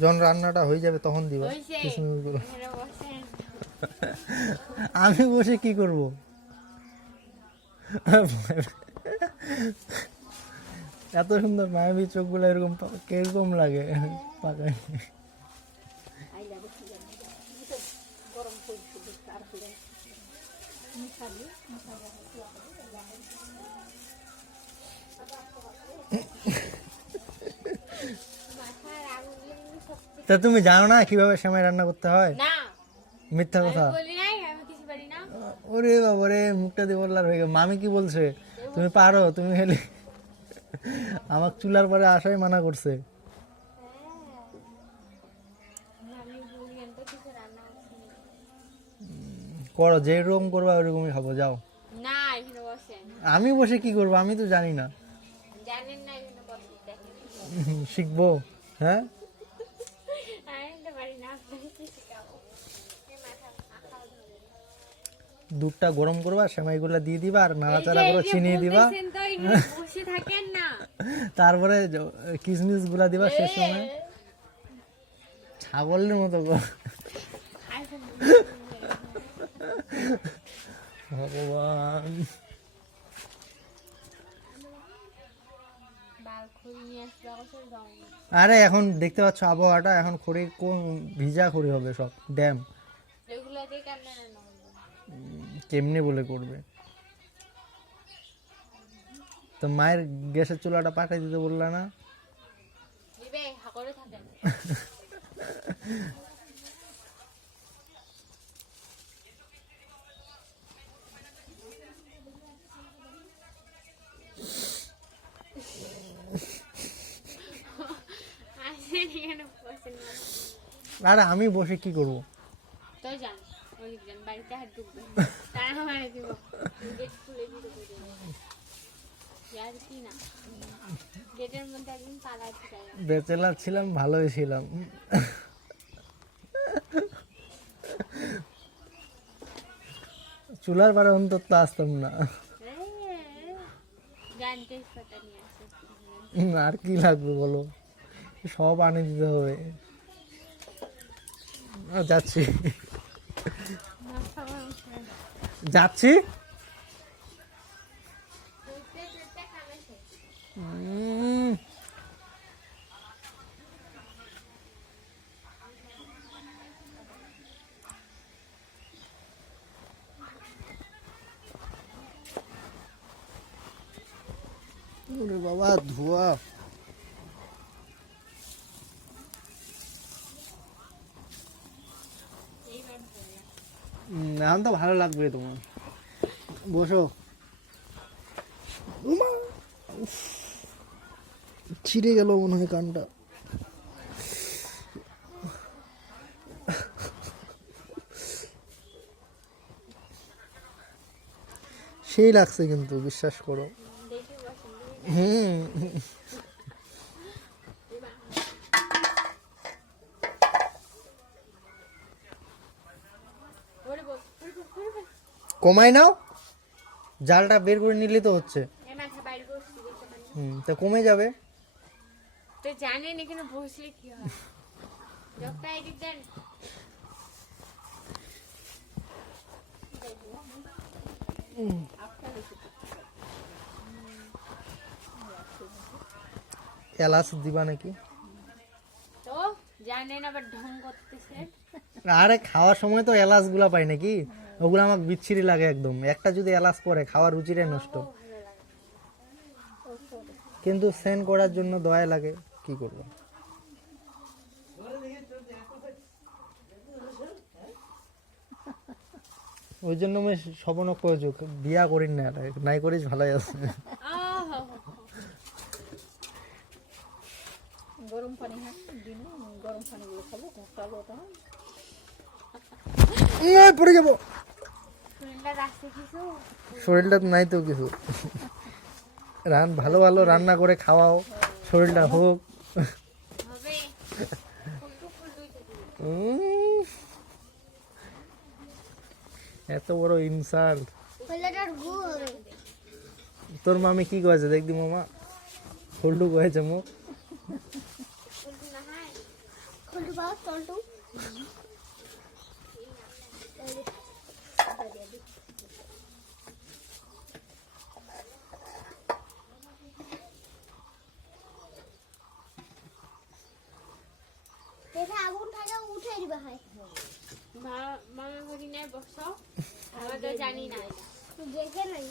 যখন রান্নাটা হয়ে যাবে তখন দিবা কিশমিশগুলো। আমি বসে কি করব? এত সুন্দর মায়াবী চোখগুলো এরকম কিরকম লাগে পাকায়? তা তুমি জানো না কিভাবে সেমাই রান্না করতে হয়? না, মিথ্যা কথা। আমি বলি নাই আমি কিছু পারি না। ওরে বাবা রে, মুখটা দিয়ে বললার হয়ে গেল। মামি কি বলছে? তুমি পারো, তুমি হেলে আমার চুলার পরে আসাই মানা করছে। আমি বলি আমি তো কিছু রান্না করছি করো, যেরকম করবা ওরকমই খাবো, যাও। না। এখানে বসেন, আমি বসে কি করবো? আমি তো জানি না। জানেন না এখানে বসে দেখেন। শিখবো। হ্যাঁ, আমি তো পারি না, আপনাকে কি শেখাবো? এই মাথা মাথা ধরে। দুধটা গরম করবা, সেমাইগুলা দিয়ে দিবা আর এই নাড়াচাড়া যে- করে এই যে চিনিয়ে দিবা। বলতেছেন তো, এখানে বসে থাকেন না। তারপরে কিশমিশ গুলা দিবা শেষ সময়। ছাগলের মতো ভগবান। আরে এখন দেখতে পাচ্ছ আবহাওয়াটা, এখন খড়ি কোন ভিজা খড়ি হবে সব, ড্যাম। কেমনে বলে করবে? তো মায়ের গ্যাসের চুলাটা পাঠাই দিতে বললা না? আরে আমি বসে কি করবো? ব্যাচেলার ছিলাম, ভালোই ছিলাম। চুলার পারে অন্তত আসতাম না। আর কি লাগবে বলো, সব আনে দিতে হবে। যাচ্ছি যাচ্ছি। ওরে বাবা, ধোয়া। এখন তো ভালো লাগবে তোমার, বসো। ছিঁড়ে গেল মনে হয় কানটা। সেই লাগছে কিন্তু, বিশ্বাস করো। কমাই নাও, জালটা বের করে নিলে তো হচ্ছে। তো কমে যাবে। তো জানেন এখানে বসলে কি হয়? ডক্টর এদিক দেন। এলাচ দিবা নাকি? তো জানেন আবার ঢং করতেছে। আরে খাওয়ার সময় তো এলাচ গুলা পাই নাকি? ওগুলো আমার বিচ্ছিরি লাগে একদম। একটা যদি এলাচ পরে খাওয়ার রুচিটাই নষ্ট। কিন্তু সেন্ড করার জন্য দয়া লাগে, কি করবো? ওই জন্য আমি স্বপ্ন করেছি বিয়া করিস না, নাই করিস ভালোই আছে। গরম পানি দিন, গরম পানিগুলো খাবো, খাবো তখন পড়ে যাবো। শরীরটা নাই তো কিছু। ভালো ভালো রান্না করে খাওয়াও, শরীরটা হোক। এত বড় ইনসাল্ট। তোর মামি কি কয়েছে দেখদি মামা? ফুলটু কয়েছে মুখ। টলটু এটা আগুন থাকে উঠে দিবা হয় মামা বলি না বসো আমরা তো জানি না দেখে নাই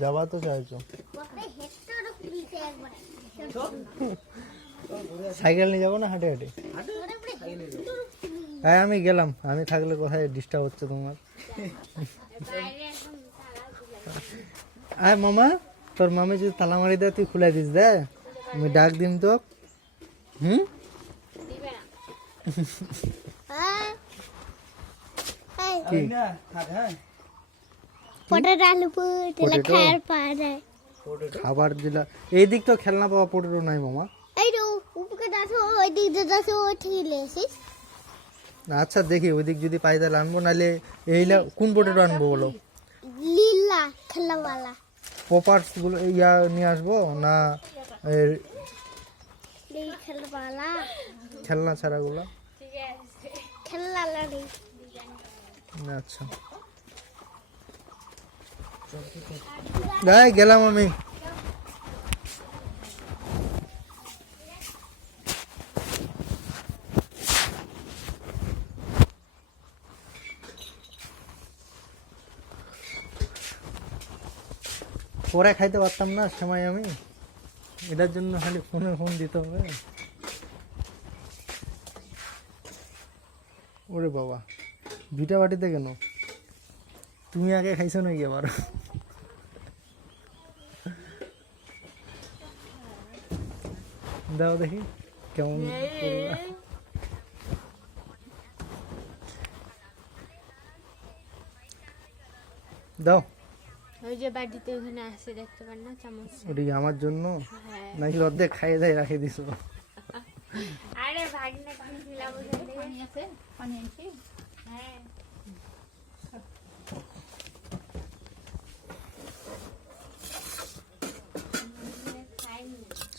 যাবা তো চাইছো সাইকেল নিয়ে যাবো না হাঁটে হাঁটে? হ্যাঁ আমি গেলাম, আমি থাকলে কোথায় ডিস্টার্ব হচ্ছে তোমার। আয় মামা, তোর মামি যদি তালা মারি দেয় তুই খুলে দিস দে, আমি ডাক দিম তো। হুম খাবার দিলা এই দিক তো খেলনা পাওয়া পটেটো নাই মামা। আচ্ছা দেখি ওই দিক যদি পাই তাহলে আনবো, নাহলে এইলা কোন পটেটো আনবো বলো? লীলা খেলাওয়ালা পপার্স গুলো ইয়া নিয়ে আসবো না খেলাওয়ালা খেলনা ছাড়া গুলো? খেলাওয়ালা নেই। আচ্ছা গাই গেলাম আমি। পরে খাইতে পারতাম না সময়, আমি এটার জন্য খালি ফোনে ফোন দিতে হবে। ওরে বাবা, দুইটা বাটিতে কেন? তুমি আগে খাইছো নাকি আবার? দাও দেখি কেমন করলা। দাও। ওই যে বাড়িতে ওখানে আসে দেখতে পান না চামচ, ওটা কি আমার জন্য হ্যাঁ। নাকি অর্ধেক খাইয়ে দেয় রাখে দিছো? আরে ভাগনা পানি খিলাবো পানি আছে, পানি আনছি। হ্যাঁ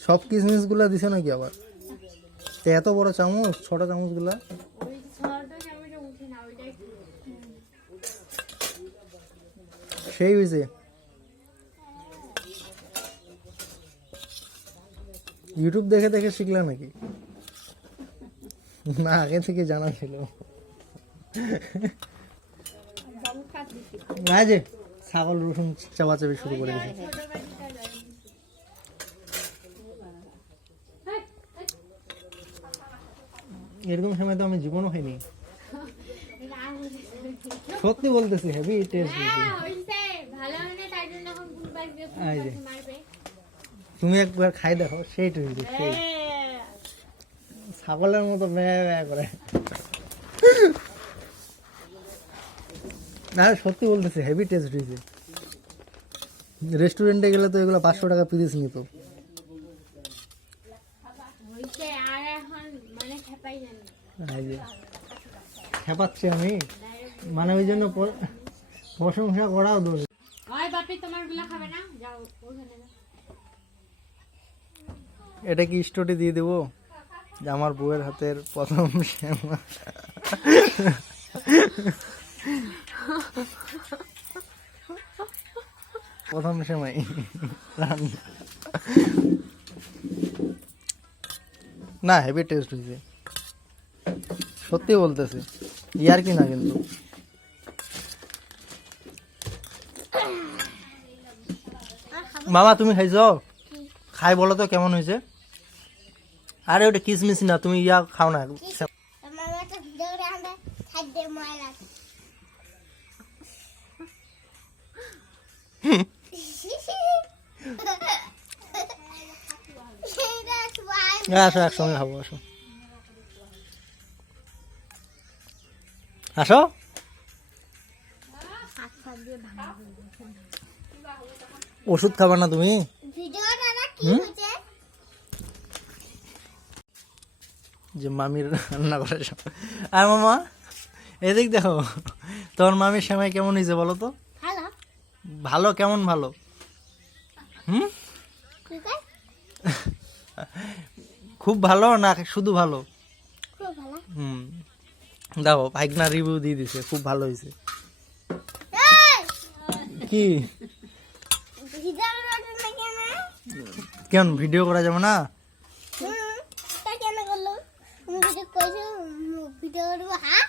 সব কিসমিস গুলা দিছো নাকি আবার? তো এত বড় চামচ, ছোট চামচ গুলা? ওই ছোট চামচটা উঠে না, ওইটাই সেই হয়েছে। ইউটিউব দেখে দেখে শিখলা নাকি? না আগে থেকে জানা ছিল? বাবু খাত দিছি। না যে ছাগল রসুন চাপাচাপি শুরু করে দিয়েছে। ছোট বাটিটা লয়। এরকম সময় তো আমি জীবনও খাইনি, সত্যি বলতেছি। Heavy taste. হ্যাঁ হইছে, ভালো হয় না তাই জন্য এখন গুড বাই দিয়ে এই যে। মারবে। তুমি একবার খাই দেখো, সেই টেস্ট। সেই ছাগলের মতো ব্যয় ব্যয় করে। না সত্যি বলতেছি, হেভি টেস্ট হয়েছে। রেস্টুরেন্টে গেলে তো এগুলো 500 টাকা পিস নিত। হইছে আর এখন মানে খেপাই জানি। এই যে খেপাচ্ছি আমি, মানে ওই জন্য প্রশংসা করাও দোষ। ওই বাপি তোমার গুলা খাবে না, যাও ওখানে যাও। এটা কি স্টোরি দিয়ে দেবো যে আমার বউয়ের হাতের প্রথম শ্যামা? প্রথম সেমাই রান্না। না হেভি টেস্ট হয়েছে, সত্যি বলতেছি, ইয়ার কি না কিন্তু। মামা তুমি খাইছো? খাই বলো তো কেমন হয়েছে? আরে ওটা কিসমিস না, তুমি ইয়া খাও না। মামাটা দৌড়ে আনবে খাদ্যের ময়লা। আসো একসঙ্গে খাবো, আসো আসো। ওষুধ খাবা না তুমি? যে মামির রান্না করে। আর মামা এদিক দেখো, তোমার মামির সেমাই কেমন হয়েছে বলো তো? ভালো ভালো কেমন ভালো? হুম, ঠিক আছে খুব ভালো না শুধু ভালো? খুব ভালো হুম, দেখো ভাইগনা রিভিউ দিয়ে দিছে, খুব ভালো হয়েছে। কি ভিডিও করতে না কেন কেন ভিডিও করা যাবে না? তা কেন করলো? তুমি ভিডিও কইছো ভিডিও করবো হ্যাঁ